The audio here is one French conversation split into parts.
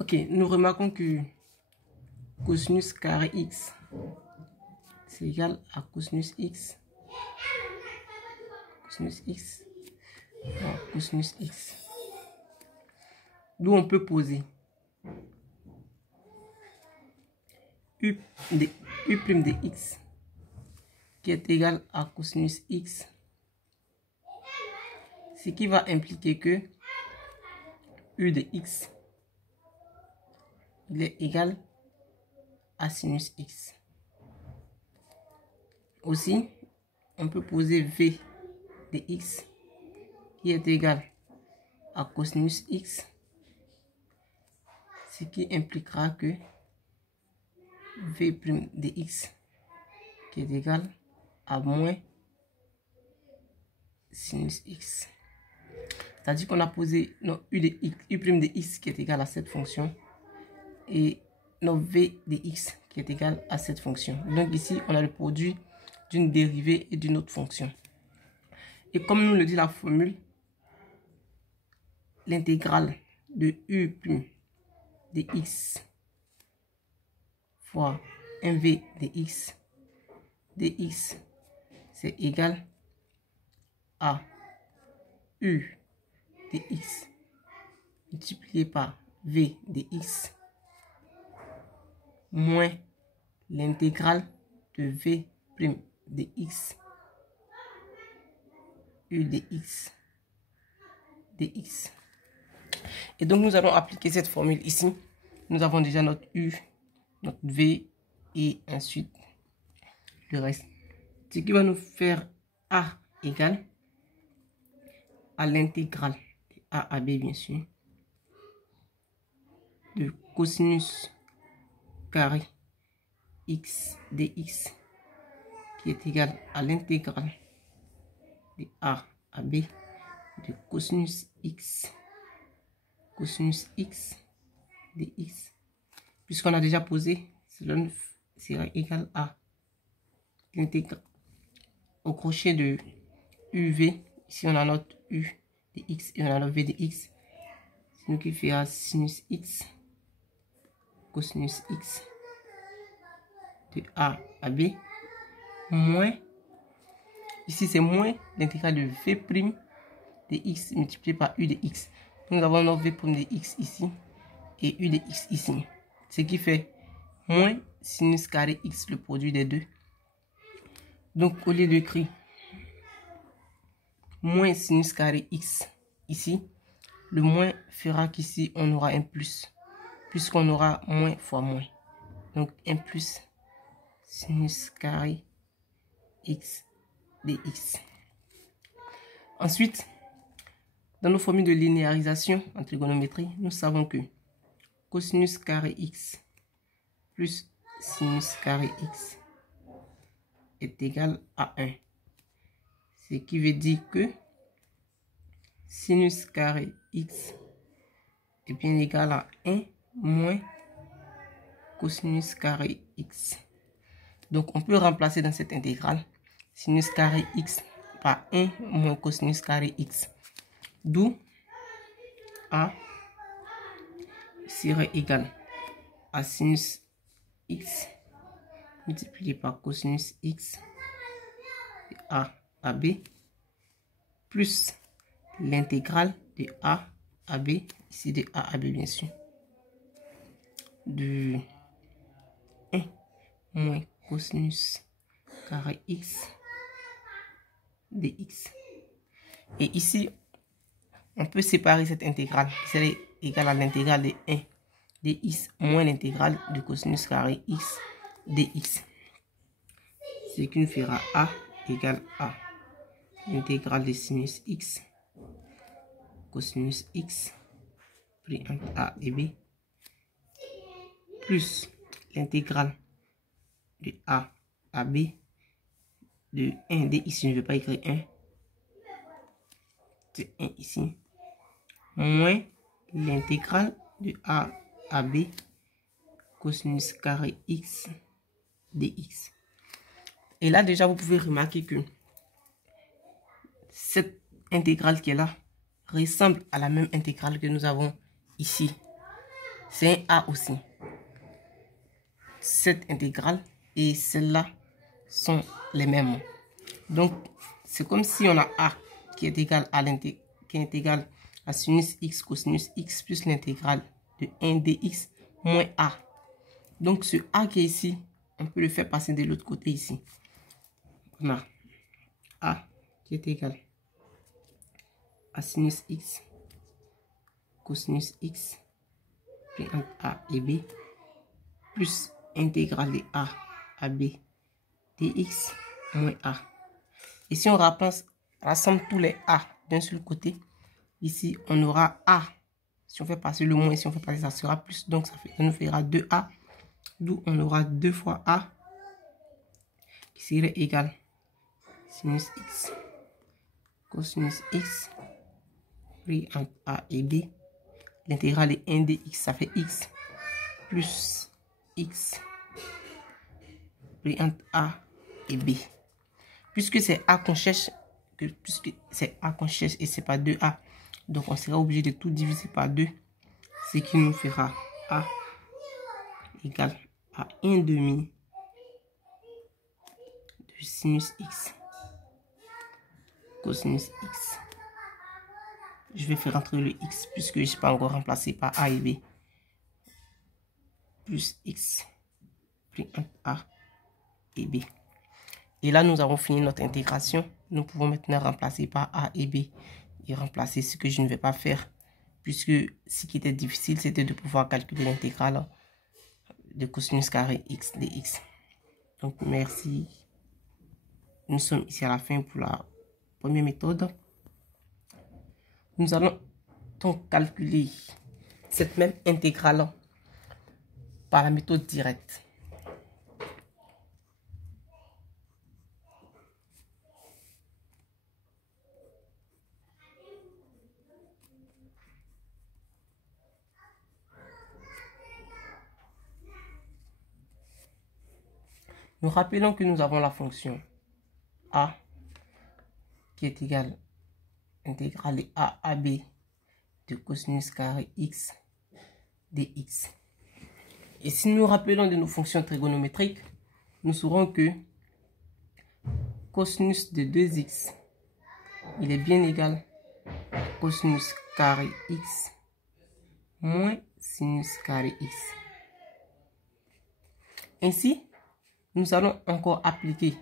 Ok, nous remarquons que cosinus carré x, c'est égal à cosinus x. Cosinus x. Non, cosinus x. D'où on peut poser u de x qui est égal à cosinus x, ce qui va impliquer que u de x il est égal à sinus x. Aussi, on peut poser v de x qui est égal à cosinus x, ce qui impliquera que v' de x qui est égal à moins sinus x. C'est-à-dire qu'on a posé notre u' de x qui est égal à cette fonction et notre v de x qui est égal à cette fonction. Donc ici, on a le produit d'une dérivée et d'une autre fonction. Et comme nous le dit la formule, l'intégrale de u' de x fois 1v de x dx, c'est égal à u de x multiplié par v de x moins l'intégrale de v' de x u de x dx. Et donc nous allons appliquer cette formule ici. Nous avons déjà notre u, notre v et ensuite le reste. Ce qui va nous faire a égale à l'intégrale de a à b bien sûr de cosinus carré x dx qui est égal à l'intégrale de a à b de cosinus x dx, puisqu'on a déjà posé, cela sera égal à l'intégrale au crochet de uv. Ici on a notre u de x et on a notre v de x, ce qui fera sinus x cosinus x de a à b moins, ici c'est moins l'intégrale de v' de x multiplié par u de x. Nous avons notre v' de x ici et u de x ici, ce qui fait moins sinus carré x, le produit des deux. Donc au lieu d'écrire moins sinus carré x ici, le moins fera qu'ici on aura un plus, puisqu'on aura moins fois moins. Donc un plus sinus carré x dx. Ensuite, dans nos formules de linéarisation en trigonométrie, nous savons que cosinus carré x plus sinus carré x est égal à 1. Ce qui veut dire que sinus carré x est bien égal à 1 moins cosinus carré x. Donc on peut remplacer dans cette intégrale sinus carré x par 1 moins cosinus carré x. D'où a serait égal à sinus x multiplié par cosinus x de a à b plus l'intégrale de a à b, ici de a à b bien sûr, de 1 moins cosinus carré x dx. Et ici, on peut séparer cette intégrale, c'est égal à l'intégrale de 1 dx moins l'intégrale de cosinus carré x dx. Ce qui nous fera a égale à l'intégrale de sinus x cosinus x pris entre a et b plus l'intégrale de a à b de 1 dx, je ne vais pas écrire 1, c'est 1 ici, moins l'intégrale de a à b cosinus carré x dx. Et là déjà vous pouvez remarquer que cette intégrale qui est là ressemble à la même intégrale que nous avons ici. c'est un A aussi. Cette intégrale et celle-là sont les mêmes. Donc, c'est comme si on a A qui est égal à sinus x cosinus x plus l'intégrale de 1 dx moins A. Donc, ce A qui est ici, on peut le faire passer de l'autre côté ici. On a A qui est égal à sinus x cosinus x plus entre A et B plus intégrale de A à B dx moins A. Et si on rassemble tous les A d'un seul côté, ici on aura A. Si on fait passer le moins, si on fait passer, ça sera plus. Donc ça nous fera 2A. D'où on aura 2 fois A qui serait égal sinus x cosinus x pris entre A et B. L'intégrale est 1 dx, ça fait x plus x pris entre A et B. Puisque c'est A qu'on cherche, et c'est pas 2A, donc on sera obligé de tout diviser par 2, ce qui nous fera A égale à 1 demi de sinus x cosinus x. Je vais faire entrer le x puisque je n'ai pas encore remplacé par A et B, plus x pris entre A et B. Et là, nous avons fini notre intégration. Nous pouvons maintenant remplacer par A et B et remplacer ce que je ne vais pas faire, puisque ce qui était difficile, c'était de pouvoir calculer l'intégrale de cosinus carré x dx. Donc, merci. Nous sommes ici à la fin pour la première méthode. Nous allons donc calculer cette même intégrale par la méthode directe. Nous rappelons que nous avons la fonction A qui est égale intégrale de A à B de cosinus carré x dx. Et si nous rappelons de nos fonctions trigonométriques, nous saurons que cosinus de 2x, il est bien égal à cosinus carré x moins sinus carré x. Ainsi, nous allons encore appliquer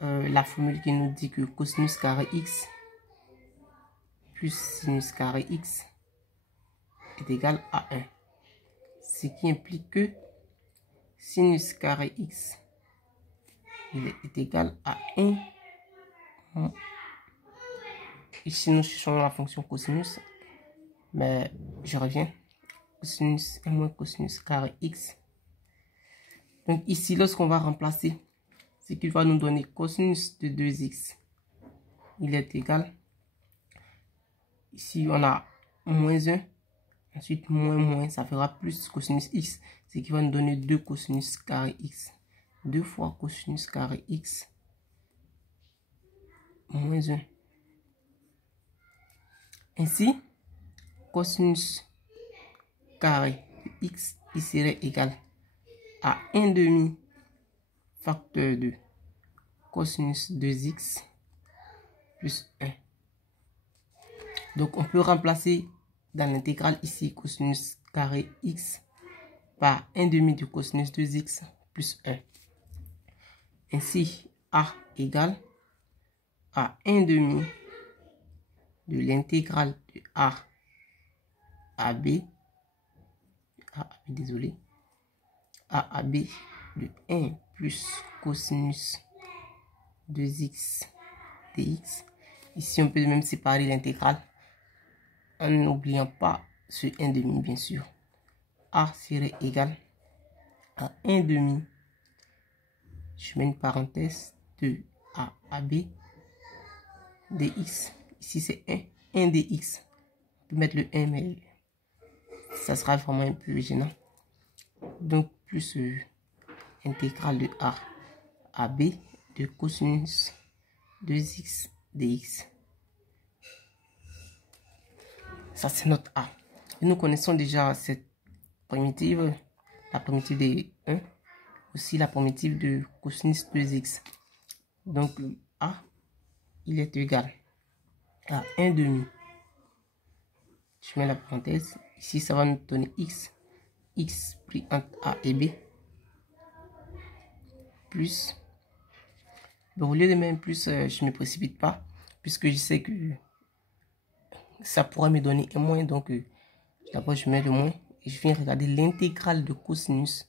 la formule qui nous dit que cosinus carré x plus sinus carré x est égal à 1. Ce qui implique que sinus carré x il est égal à 1. Ici, nous cherchons la fonction cosinus, mais je reviens. Cosinus et moins cosinus carré x. Donc ici, lorsqu'on va remplacer, ce qui va nous donner cosinus de 2x, il est égal. Ici, on a moins 1. Ensuite, moins, ça fera plus cosinus x, ce qui va nous donner 2 cosinus carré x. 2 fois cosinus carré x moins 1. Ainsi, cosinus carré de x, il serait égal à 1 demi facteur de cosinus 2x plus 1. Donc, on peut remplacer dans l'intégrale ici cosinus carré x par 1 demi de cosinus 2x plus 1. Ainsi, A égale à 1 demi de l'intégrale de A à B, désolé, A à B de 1 plus cosinus 2x dx. Ici, on peut même séparer l'intégrale en n'oubliant pas ce 1 demi, bien sûr. A serait égal à 1 demi, je mets une parenthèse, de A à B dx. Ici, c'est 1 dx. On peut mettre le 1, mais ça sera vraiment un peu gênant. Donc, plus intégrale de A à B de cosinus 2x dx. Ça, c'est notre A. Et nous connaissons déjà cette primitive, la primitive de 1, aussi la primitive de cosinus 2x. Donc, le A, il est égal à 1 demi. Je mets la parenthèse. Ici, ça va nous donner x. X pris entre A et B. Plus. Donc, au lieu de mettre plus, je ne me précipite pas. Puisque je sais que ça pourra me donner un moins. Donc, d'abord, je mets le moins. Et je viens regarder l'intégrale de cosinus.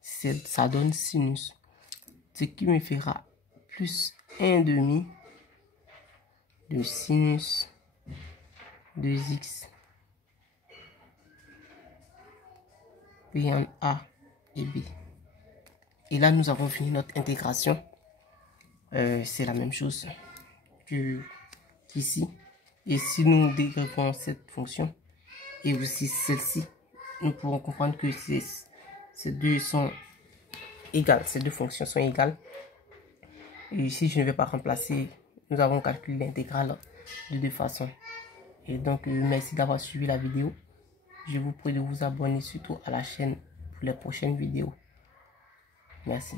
Ça donne sinus. Ce qui me fera plus 1 demi de sinus de x pris en A et B. Et là, nous avons fini notre intégration. C'est la même chose qu'ici. Et si nous dégrevons cette fonction et aussi celle-ci, nous pourrons comprendre que ces deux sont égales. Ces deux fonctions sont égales. Et ici, je ne vais pas remplacer. Nous avons calculé l'intégrale de deux façons. Et donc, merci d'avoir suivi la vidéo. Je vous prie de vous abonner surtout à la chaîne pour les prochaines vidéos. Merci.